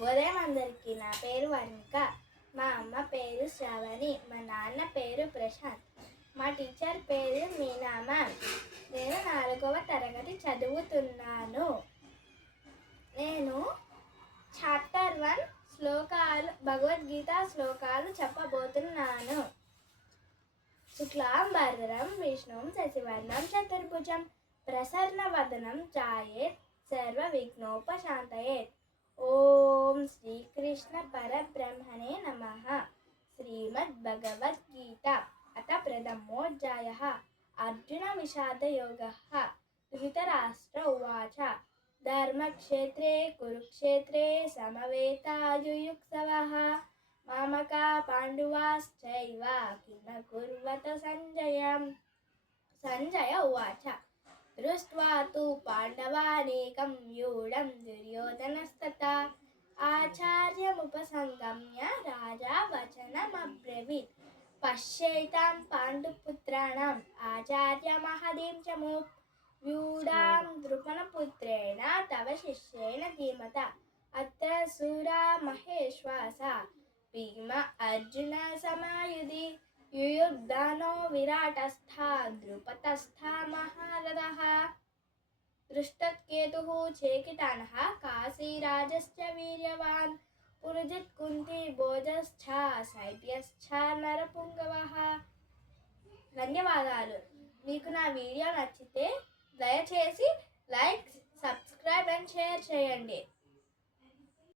శుభోదయం అందరికీ. నా పేరు వర్ణిక. మా అమ్మ పేరు శ్రావణి. మా నాన్న పేరు ప్రశాంత్. మా టీచర్ పేరు మీనా మ్యామ్. నేను 4వ తరగతి చదువుతున్నాను. నేను చాప్టర్ 1 శ్లోకాలు, భగవద్గీత శ్లోకాలు చెప్పబోతున్నాను. శుక్లాంబరధరం విష్ణుం శశివర్ణం చతుర్భుజం ప్రసన్నవదనం ఛాయేత్ సర్వ విఘ్నోపశాంతయేత్. ఓం శ్రీకృష్ణ పరబ్రహ్మణే నమః. శ్రీమద్భగవద్గీత అత ప్రథమోऽధ్యాయः. అర్జున విషాదయోగः. ధృతరాష్ట్ర ఉవాచ ధర్మక్షేత్రే కురుక్షేత్రే సమవేతాయుయుత్సవः మామకా పాండవాశ్చైవ కిమకుర్వత సంజయ ఉవాచ దృష్ట్వా తు పాండవానేకం వ్యూఢం దుర్యోధనస్తథా ఆచార్యముపసంగమ్య రాజా వచనమబ్రవీత్. పశ్యేతాం పాండుపుత్రాణం ఆచార్యమహదీం చ వ్యూఢాం ద్రుపదపుత్రేణ తవ శిష్యేణ ధీమతా అత్ర శూరా మహేశ్వాస భీమ అర్జున సమాయుధి యుయుర్ధానో విరాటస్థా ద్రుపదస్థా మహారథః. దృష్టకేతుః చేకితానః కాశీరాజశ్చ వీర్యవాన్ పురుజిత్ కుంతి భోజశ్చ శైబ్యశ్చ నరపుంగవః. ధన్యవాదాలు. మీకు నా వీడియో నచ్చితే దయచేసి లైక్, సబ్స్క్రైబ్ అండ్ షేర్ చేయండి.